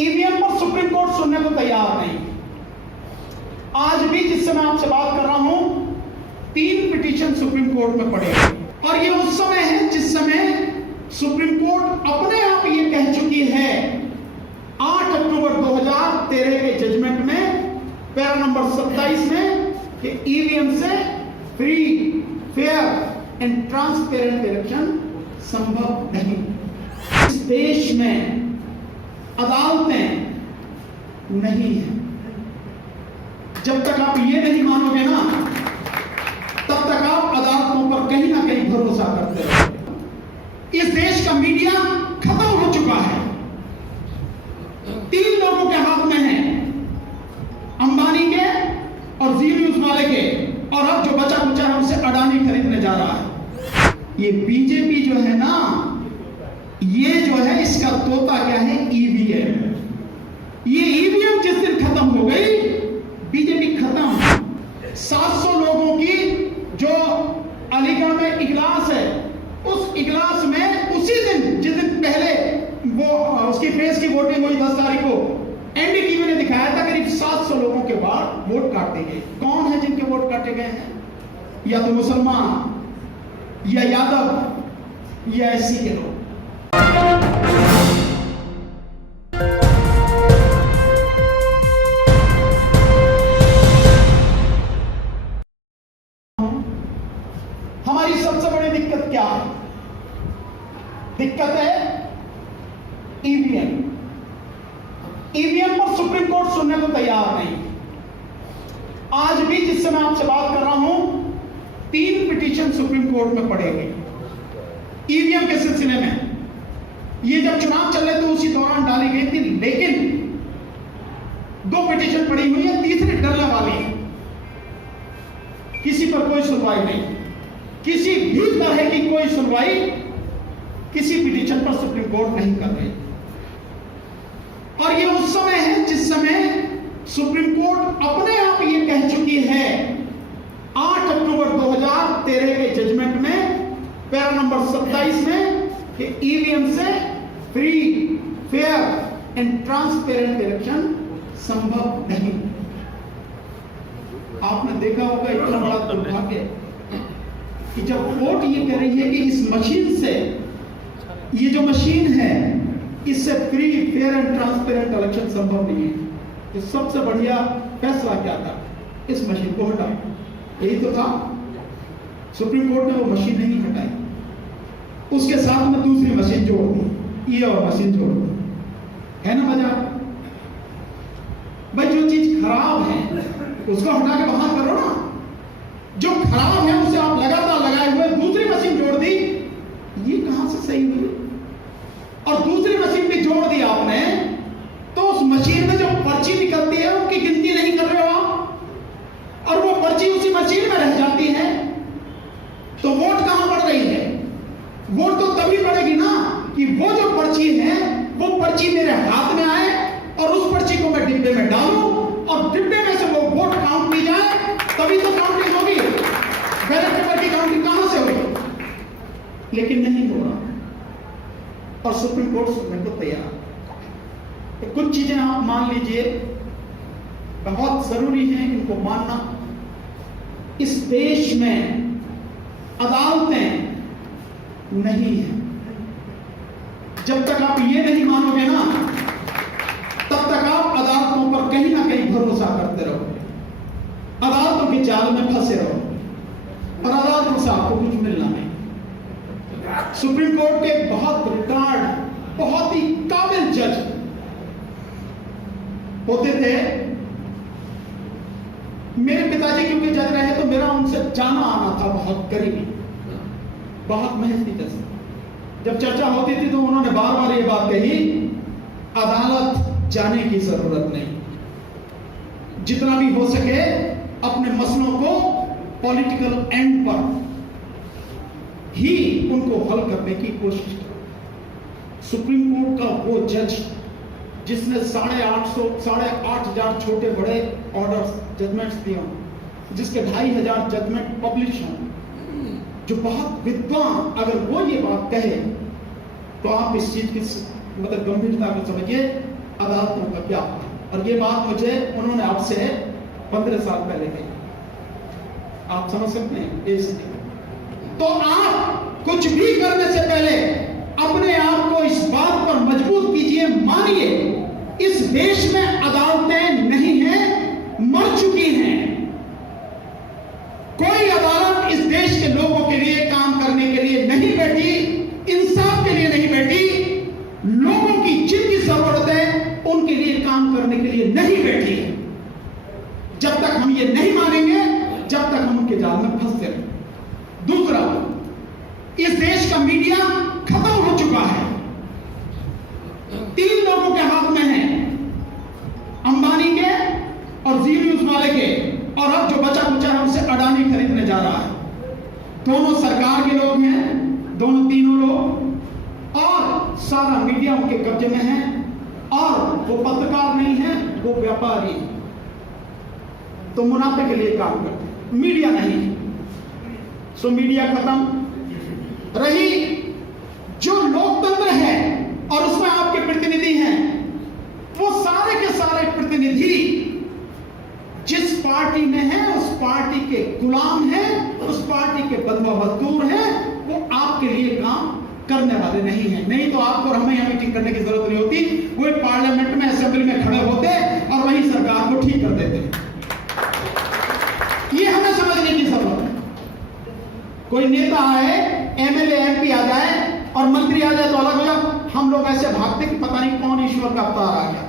EVM पर supreme court सुनने को तैयार नहीं। आज भी जिससे मैं आपसे बात कर रहा हूं, 3 पिटीशन सुप्रीम कोर्ट में पड़े और ये उस समय है जिस समय सुप्रीम कोर्ट अपने आप ये कह चुकी है 8 अक्टूबर 2013 के जजमेंट में पैरा नंबर 27 में कि ईवीएम से free, fair and transparent election संभव नहीं। इस देश में अदालतें नहीं है। जब तक आप ये नहीं मानोगे ना, तब तक आप अदालतों पर कहीं ना कहीं भरोसा करते रहोगे। इस देश का मीडिया खत्म हो चुका है। 3 लोगों के हाथ में है, अंबानी के और जी न्यूज वाले के, और अब जो बचा कुचा है उससे अडानी खरीदने जा रहा है। ये बीजेपी जो है ना, ये जो है इसका तोता क्या है? ईवीएम। ये ईवीएम जिस दिन खत्म हो गई, बीजेपी खत्म। 700 लोगों की जो अलीगढ़ में इजलास है, उस इजलास में उसी दिन जिस दिन पहले वो उसकी फेस की वोटिंग हुई 10 तारीख को, एनडीटीवी ने दिखाया था करीब 700 लोगों के बाद वोट काटे गए। कौन है जिनके वोट काटे गए हैं? या तो मुसलमान, या यादव, या एससी के लोग। हमारी सबसे बड़ी दिक्कत क्या है? दिक्कत है ईवीएम। ईवीएम पर सुप्रीम कोर्ट सुनने को तैयार नहीं। आज भी जिससे मैं आपसे बात कर रहा हूं, 3 पिटीशन सुप्रीम कोर्ट में पड़े हुए ईवीएम के सिलसिले में। ये जब चुनाव चल रहे थे उसी दौरान डाली गई थी, लेकिन 2 पिटीशन पड़ी हुई है, तीसरी डरने वाली है। किसी पर कोई सुनवाई नहीं, किसी भी तरह की कोई सुनवाई किसी पिटीशन पर सुप्रीम कोर्ट नहीं कर रही। और ये उस समय है जिस समय सुप्रीम कोर्ट अपने आप ये कह चुकी है 8 अक्टूबर 2013 के जजमेंट में पैरा नंबर 27 में कि ईवीएम से free, fair and transparent election संभव नहीं। आपने देखा होगा इतना बड़ा दुर्भाग्य कि जब कोर्ट ये कह रही है कि इस मशीन से, ये जो मशीन है, इससे free, fair and transparent election संभव नहीं है, तो सबसे बढ़िया फैसला क्या था? इस मशीन को हटाओ। यही तो था। सुप्रीम कोर्ट ने वो मशीन नहीं हटाई, उसके साथ में दूसरी मशीन जोड़ दी, ये और मशीन जोड़ दी। है ना मजा? भाई जो चीज खराब है उसको हटा के बाहर करो ना। जो खराब है उसे आप लगातार लगाए हुए दूसरी मशीन जोड़ दी, ये कहां से सही हुई? और दूसरी मशीन भी जोड़ दी आपने, तो उस मशीन में जो पर्ची निकलती है उनकी गिनती नहीं कर रहे हो आप, और वो पर्ची उसी मशीन में रह जाती है, तो वोट कहां बढ़ रही है? वोट तो तभी बढ़ेगी ना कि वो जो पर्ची है वो पर्ची मेरे हाथ में आए और उस पर्ची को मैं डिब्बे में डालूं और डिब्बे में से वो वोट काउंट की जाए, तभी तो काउंटिंग होगी। बैलेट पेपर की काउंटिंग कहां से होगी? लेकिन नहीं हो रहा और सुप्रीम कोर्ट सुनने को तैयार। तो कुछ चीजें आप मान लीजिए, बहुत जरूरी है इनको मानना। इस देश में अदालतें नहीं है। जब तक आप ये नहीं मानोगे ना, तब तक आप अदालतों पर कहीं ना कहीं भरोसा करते रहोगे, अदालतों के जाल में फंसे रहोगे और अदालतों से आपको कुछ मिलना नहीं। सुप्रीम कोर्ट के बहुत रिटायर्ड, बहुत ही काबिल जज होते थे। मेरे पिताजी क्योंकि जज रहे तो मेरा उनसे जाना आना था बहुत करीबी, बहुत महंगी जैसे। जब चर्चा होती थी तो उन्होंने बार बार ये बात कही, अदालत जाने की जरूरत नहीं, जितना भी हो सके अपने मसलों को पॉलिटिकल एंड पर ही उनको हल करने की कोशिश करो। सुप्रीम कोर्ट का वो जज जिसने 8,500 छोटे बड़े ऑर्डर्स, जजमेंट्स दिए, जिसके 2,500 जजमेंट पब्लिश हों, जो बहुत विद्वान अगर वो ये बात कहे तो आप इस चीज की मतलब गंभीरता को समझिए अदालतों का क्या। और ये बात मुझे उन्होंने आपसे 15 साल पहले कही। आप समझ सकते हैं इसलिए तो आप कुछ भी करने से पहले अपने आप को इस बात पर मजबूत कीजिए, मानिए इस देश में अदालतें नहीं हैं, मर चुकी हैं। कोई अदालत इस देश के लोगों के लिए काम करने के लिए नहीं बैठी, इंसाफ के लिए नहीं बैठी, लोगों की जिनकी जरूरत है उनके लिए काम करने के लिए नहीं बैठी। जब तक हम ये नहीं मानेंगे, जब तक हम उनके जाल में फंसते रहेंगे। दूसरा, इस देश का मीडिया खत्म हो चुका है। 3 लोगों के हाथ में है, अंबानी के और जी न्यूज वाले के, और अब जो बचा कुचा है उसे अडानी खरीदने जा रहा है। दोनों सरकार के लोग हैं, दोनों तीनों लोग, और सारा मीडिया उनके कब्जे में है। और वो पत्रकार नहीं है, वो व्यापारी है, तो मुनाफे के लिए काम करते हैं, मीडिया नहीं। सो मीडिया खत्म रही। जो लोकतंत्र है और उसमें आपके प्रतिनिधि हैं, वो सारे के सारे प्रतिनिधि जिस पार्टी में है उस पार्टी के गुलाम हैं, उस पार्टी के बदवा मजदूर हैं, वो आपके लिए काम करने वाले नहीं हैं। नहीं तो आपको और हमें यहां मीटिंग करने की जरूरत नहीं होती, वो एक पार्लियामेंट में, असेंबली में खड़े होते और वही सरकार को ठीक कर देते। ये हमें समझने की जरूरत है। कोई नेता आए, एमएलए एमपी आ जाए और मंत्री आ जाए तो अलग हो जाए। हम लोग ऐसे भागते कि पता नहीं कौन ईश्वर का अवतार आ गया।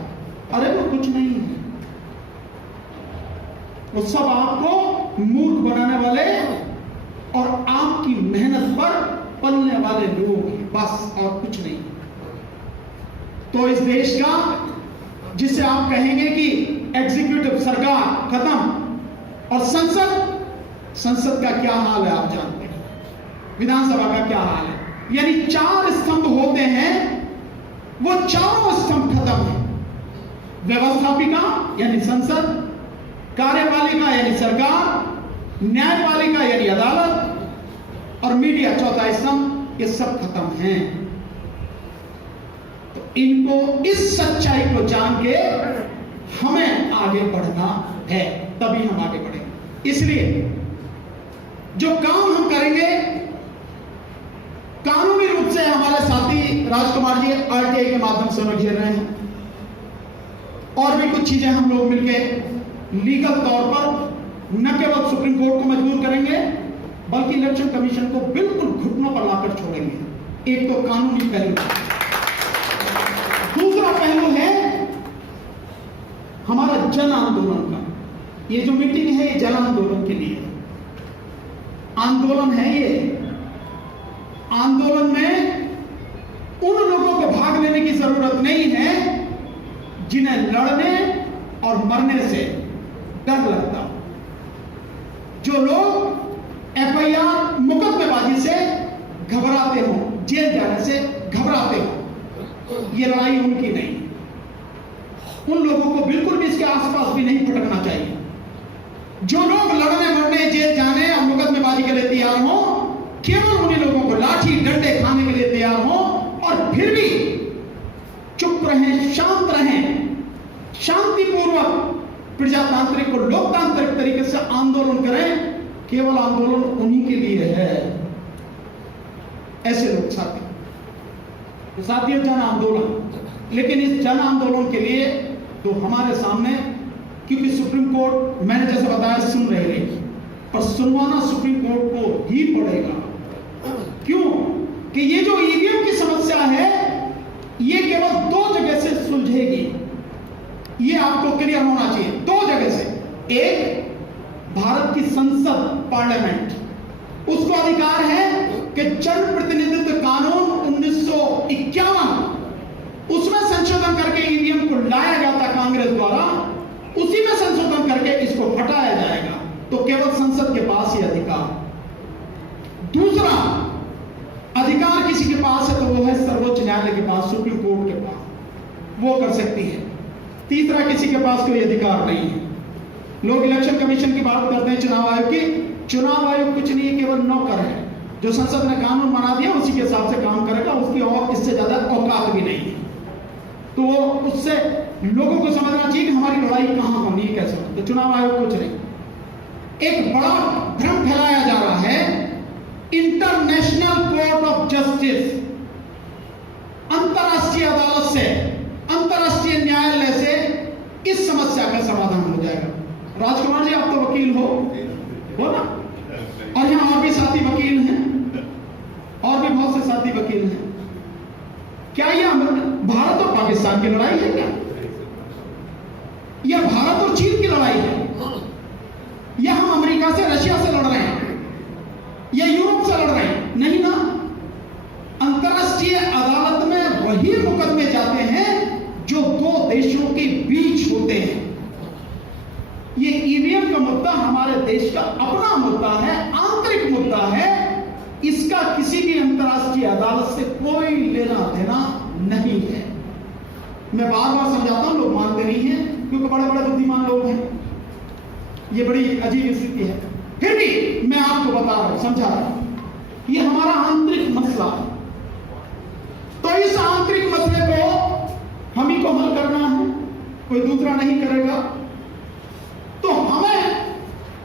अरे वो कुछ नहीं है, वो सब आपको मूर्ख बनाने वाले और आपकी मेहनत पर पलने वाले लोग हैं, बस, और कुछ नहीं। तो इस देश का, जिसे आप कहेंगे कि एग्जीक्यूटिव सरकार खत्म, और संसद का क्या हाल है आप जानते हैं, विधानसभा का क्या हाल है। यानी 4 स्तंभ होते हैं, वो चारों स्तंभ खत्म है। व्यवस्थापिका यानी संसद, कार्यपालिका यानी सरकार, न्यायपालिका यानी अदालत, और मीडिया चौथा स्तंभ, ये सब खत्म हैं। तो इनको, इस सच्चाई को जान के हमें आगे बढ़ना है, तभी हम आगे बढ़ेंगे। इसलिए जो काम हम करेंगे, कानूनी रूप से हमारे साथी राजकुमार जी आरटीआई के माध्यम से उन्हें घेर रहे हैं, और भी कुछ चीजें हम लोग मिलकर लीगल तौर पर न केवल सुप्रीम कोर्ट को मजबूर करेंगे, बल्कि इलेक्शन कमीशन को बिल्कुल घुटनों पर लाकर छोड़ेंगे। एक तो कानूनी पहलू, दूसरा पहलू है हमारा जन आंदोलन का। ये जो मीटिंग है ये जन आंदोलन के लिए आंदोलन है। ये आंदोलन में उन लोगों को भाग लेने की जरूरत नहीं है जिन्हें लड़ने और मरने से डर लगता, जो लोग एफआईआर मुकदमेबाजी से घबराते हो, जेल जाने से घबराते हो। ये लड़ाई उनकी नहीं। उन लोगों को बिल्कुल भी इसके आसपास भी नहीं फटकना चाहिए। जो लोग लड़ने मरने, जेल जाने और मुकदमेबाजी के लिए तैयार हो, केवल उन्हीं लोगों को लाठी डंडे खाने के लिए तैयार हो, और फिर भी चुप रहें, शांत रहें, शांतिपूर्वक प्रजातांत्रिक और लोकतांत्रिक तरीके से आंदोलन करें। केवल आंदोलन उन्हीं के लिए है, ऐसे लोग साथी। तो साथियों, जन आंदोलन, लेकिन इस जन आंदोलन के लिए तो हमारे सामने, क्योंकि सुप्रीम कोर्ट, मैंने जैसे बताया, सुन रही है, और सुनवाना सुप्रीम कोर्ट को ही पड़ेगा। क्यों? कि ये जो ईवीएम की समस्या है, ये केवल 2 जगह से सुलझेगी। ये आपको क्लियर होना चाहिए, 2 जगह से। एक, भारत की संसद, पार्लियामेंट, उसको अधिकार है कि जन प्रतिनिधित्व कानून 1951, उसमें संशोधन करके ईवीएम को लाया गया था कांग्रेस द्वारा, उसी में संशोधन करके इसको हटाया जाएगा। तो केवल संसद के पास ही अधिकार। दूसरा अधिकार किसी के पास है तो वो है सर्वोच्च न्यायालय के पास, सुप्रीम कोर्ट के पास, वो कर सकती है। तीसरा किसी के पास कोई अधिकार नहीं है। लोग इलेक्शन कमीशन की बात करते हैं, चुनाव आयोग की। चुनाव आयोग कुछ नहीं है, केवल नौकर है। जो संसद ने कानून बना दिया उसी के हिसाब से काम करेगा, उसकी और इससे ज्यादा औकात भी नहीं है। तो वो उससे लोगों को समझना चाहिए कि हमारी लड़ाई कहां होनी है, कैसे होनी। तो चुनाव आयोग कुछ नहीं, एक बड़ा भ्रम फैलाया जा रहा है। इंटरनेशनल कोर्ट ऑफ जस्टिस, अंतरराष्ट्रीय अदालत से, अंतरराष्ट्रीय न्यायालय से इस समस्या का समाधान हो जाएगा। राजकुमार जी, आप तो वकील हो ना, और यहां और भी साथी वकील हैं, और भी बहुत से साथी वकील हैं। क्या यह भारत और पाकिस्तान की लड़ाई है क्या? यह भारत और चीन की लड़ाई है? या हम अमेरिका से, रशिया से लड़ रहे हैं, या यूरोप से लड़ रहे हैं? नहीं ना। अंतरराष्ट्रीय अदालत में वही मुकदमे जाते हैं जो दो देशों के बीच होते हैं। ये ईवीएम का मुद्दा हमारे देश का अपना मुद्दा है, आंतरिक मुद्दा है। इसका किसी भी अंतरराष्ट्रीय अदालत से कोई लेना देना नहीं है। मैं बार बार समझाता हूं, लोग मानते नहीं हैं, क्योंकि बड़े बड़े बुद्धिमान लोग हैं। ये बड़ी अजीब स्थिति है। फिर भी मैं आपको बता रहा हूं, समझा रहा हूं, ये हमारा आंतरिक मसला है। तो इस आंतरिक मसले को हम ही को हल करना है, कोई दूसरा नहीं करेगा। तो हमें,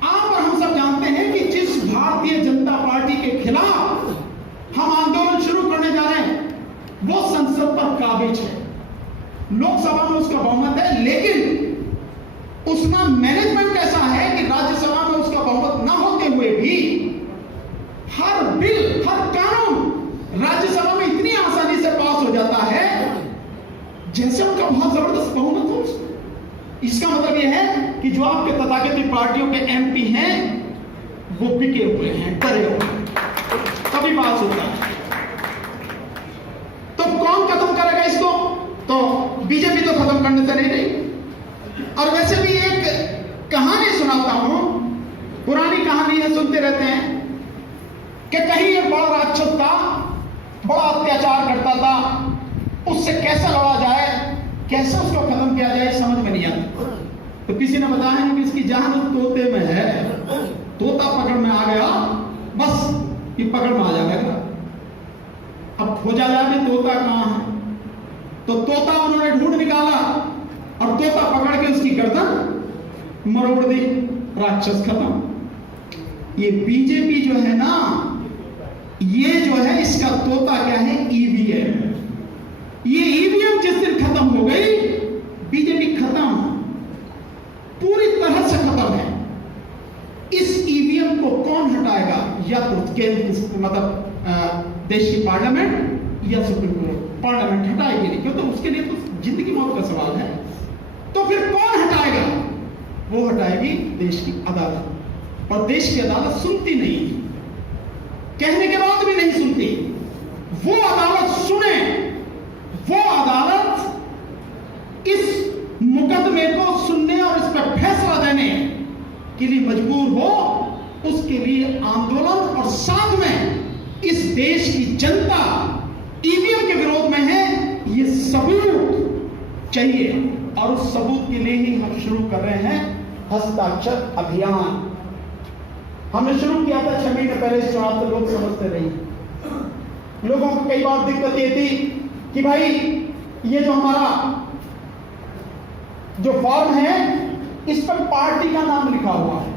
आप और हम सब जानते हैं कि जिस भारतीय जनता पार्टी के खिलाफ हम आंदोलन शुरू करने जा रहे हैं, वो संसद पर काबिज है, लोकसभा में उसका बहुमत है, लेकिन उसका मैनेजमेंट ऐसा है कि राज्यसभा में उसका बहुमत न होते हुए भी हर बिल, हर कानून राज्यसभा में इतनी आसानी से पास हो जाता है जैसे उनका बहुत जबरदस्त बहुमत हो। इसका मतलब यह है कि जो आपके तथाकथित पार्टियों के एमपी हैं वो बिके हुए हैं, डरे हुए हैं, तभी पास होता है। तो कौन खत्म करेगा इसको? तो बीजेपी तो खत्म करने से नहीं रही। और वैसे भी एक कहानी सुनाता हूं, पुरानी कहानी है, सुनते रहते हैं कि कहीं एक बड़ा राक्षस था, बड़ा अत्याचार करता था, उससे कैसे लड़ा जाए, कैसे उसको खत्म किया जाए, समझ में नहीं आता। तो किसी ने बताया कि इसकी जान उस तोते में है, तोता पकड़ में आ गया, बस ये पकड़ में आ जाएगा। अब खोजा जाए भी तोता कहां है, तो तोता उन्होंने ढूंढ निकाला और तोता पकड़ के उसकी गर्दन मरोड़ दी, राक्षस खत्म। ये बीजेपी जो है ना, ये जो है इसका तोता क्या है? ईवीएम। ये ईवीएम जिस दिन खत्म हो गई, बीजेपी खत्म, पूरी तरह से खत्म है। इस ईवीएम को कौन हटाएगा? या तो केंद्र, मतलब देश की पार्लियामेंट या सुप्रीम कोर्ट। पार्लियामेंट हटाएगी नहीं, क्योंकि उसके लिए तो जिंदगी मौत का सवाल है। तो फिर कौन हटाएगा? वो हटाएगी देश की अदालत। और देश की अदालत सुनती नहीं, कहने के बाद भी नहीं सुनती। वो अदालत सुने, वो अदालत इस मुकदमे को सुनने और इस पर फैसला देने के लिए मजबूर हो, उसके लिए आंदोलन, और साथ में इस देश की जनता ईवीएम के विरोध में है, ये सबूत चाहिए। और उस सबूत के लिए ही हम शुरू कर रहे हैं हस्ताक्षर अभियान। हमने शुरू किया था 6 महीने पहले इस चुनाव से, लोग समझते नहीं। लोगों को कई बार दिक्कत ये थी कि भाई ये जो हमारा जो फॉर्म है इस पर पार्टी का नाम लिखा हुआ है।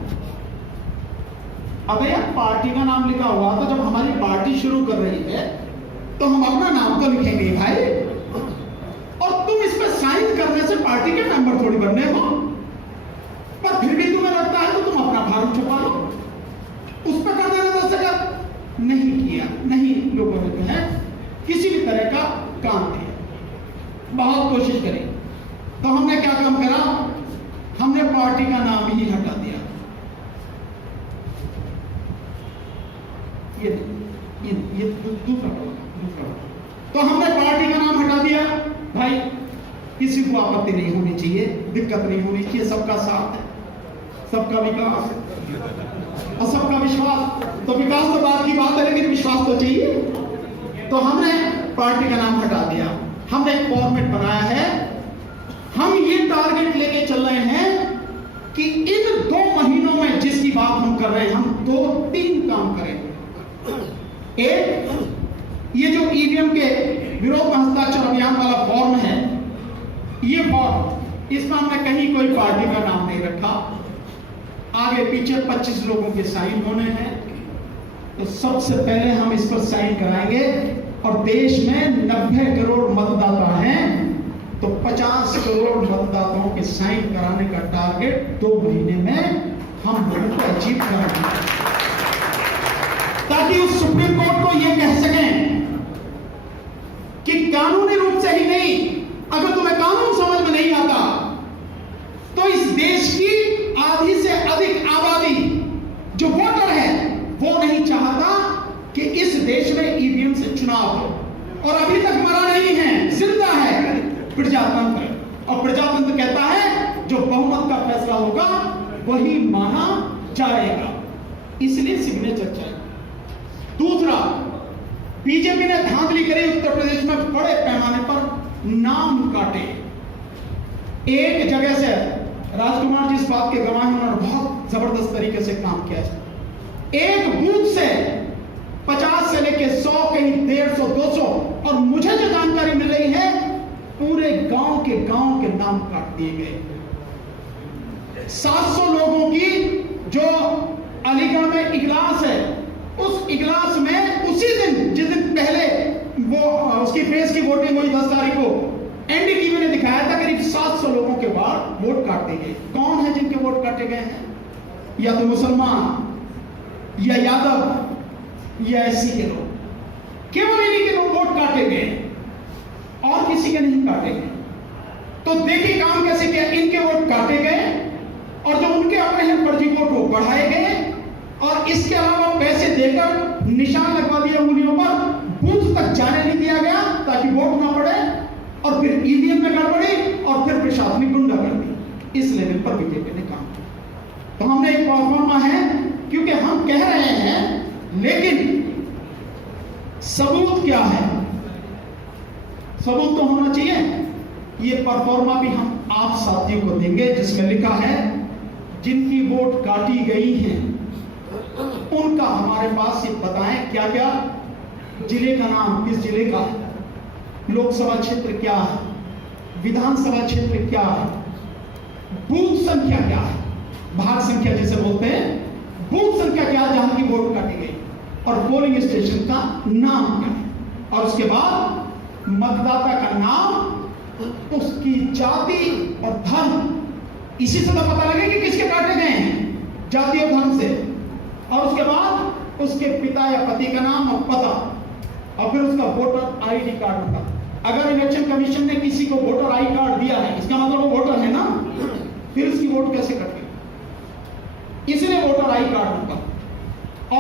अब यार पार्टी का नाम लिखा हुआ, तो जब हमारी पार्टी शुरू कर रही है तो हम अपना नाम तो लिखेंगे भाई। और तुम इस पर साइन करने से पार्टी के मेंबर थोड़ी बनने हो, पर फिर भी तुम्हें लगता है तो तुम अपना फार्म छुपा लो, उस पर कर देना दस्तखत। नहीं किया, नहीं, लोगों ने जो है किसी भी तरह का काम किया, बहुत कोशिश करी। तो हमने क्या काम करा? हमने पार्टी का नाम ही हटा दिया। ये दूसरा तो हमने पार्टी का नाम हटा दिया। भाई किसी को आपत्ति नहीं होनी चाहिए, दिक्कत नहीं होनी चाहिए, सबका साथ है, सबका विकास और सबका विश्वास। तो विकास तो बात की बात है, लेकिन विश्वास तो चाहिए। तो हमने पार्टी का नाम हटा दिया। हमने एक फॉर्मेट बनाया है। हम ये टारगेट लेके चल रहे हैं कि इन 2 महीनों में जिसकी बात हम कर रहे हैं, हम 2-3 काम करें। एक, ये जो ईवीएम के विरोध में हस्ताक्षर अभियान वाला फॉर्म है, ये फॉर्म, इसमें हमने कहीं कोई पार्टी का नाम नहीं रखा। आगे पीछे 25 लोगों के साइन होने हैं। तो सबसे पहले हम इस पर साइन कराएंगे, और देश में 90 करोड़ मतदाता हैं, तो 50 करोड़ मतदाताओं के साइन कराने का टारगेट 2 महीने में हम लोगों को अचीव कराएंगे, ताकि उस सुप्रीम कोर्ट को यह कह सकें कि कानूनी रूप से ही नहीं, अगर तुम्हें कानून समझ में नहीं आता तो इस देश की आधी से अधिक आबादी जो वोटर है वो नहीं चाहता कि इस देश में ईवीएम से चुनाव हो। और अभी तक मरा नहीं है, जिंदा है प्रजातंत्र। और प्रजातंत्र कहता है जो बहुमत का फैसला होगा वही माना जाएगा, इसलिए सिग्नेचर चाहिए। दूसरा, बीजेपी ने धांधली करी, उत्तर प्रदेश में बड़े पैमाने पर नाम काटे। एक जगह से राजकुमार जी इस बात के गवाह हैं, उन्होंने बहुत जबरदस्त तरीके से काम किया है। एक बूथ से 50 से लेके 100, कहीं 150, 200, और मुझे जो जानकारी मिल रही है पूरे गांव के नाम काट दिए गए। 700 लोगों की जो अलीगढ़ में इजलास है, उस इजलास में उसी दिन, जिस दिन पहले वो उसकी फेस की वोटिंग हुई 10 तारीख को, एनडीटीवी ने दिखाया था करीब 700 लोगों के बाद वोट काटे गए। कौन है जिनके वोट काटे गए हैं? या तो मुसलमान, या यादव, या एससी के लोग, केवल इन्हीं के लोग वोट काटे गए, और किसी के नहीं काटे गए। तो देखिए काम कैसे किया, इनके वोट काटे गए, और जो उनके अपने हैं फर्जी वोट वो बढ़ाए गए, और इसके अलावा पैसे देकर निशान लगवा दिए उंगलियों पर, बूथ तक जाने नहीं दिया गया ताकि वोट ना पड़े, और फिर ईवीएम में गड़बड़ी, और फिर प्रशासनिक गुंडागर्दी। इस लेवल पर बीजेपी ने काम किया। तो हमने एक प्रोफार्मा है, क्योंकि हम कह रहे हैं, लेकिन सबूत क्या है? सबूत तो होना चाहिए। ये परफॉर्मा भी हम आप साथियों को देंगे, जिसमें लिखा है जिनकी वोट काटी गई है उनका हमारे पास ये बताएं क्या क्या, जिले का नाम, किस जिले का है, लोकसभा क्षेत्र क्या है, विधानसभा क्षेत्र क्या है, बूथ संख्या क्या है, भाग संख्या जिसे बोलते हैं, बूथ संख्या क्या है जहां की वोट काटी गई, और पोलिंग स्टेशन का नाम क्या है, और उसके बाद मतदाता का नाम, उसकी जाति और धर्म। इसी से तो पता लगे कि किसके काटे गए हैं, जाति और धर्म से। और उसके बाद उसके पिता या पति का नाम और पता, और फिर उसका वोटर आईडी कार्ड होगा। अगर इलेक्शन कमीशन ने किसी को वोटर आई कार्ड दिया है, इसका मतलब वो वोटर है ना, फिर उसकी वोट कैसे कटेगी? इसलिए वोटर आई कार्ड होगा।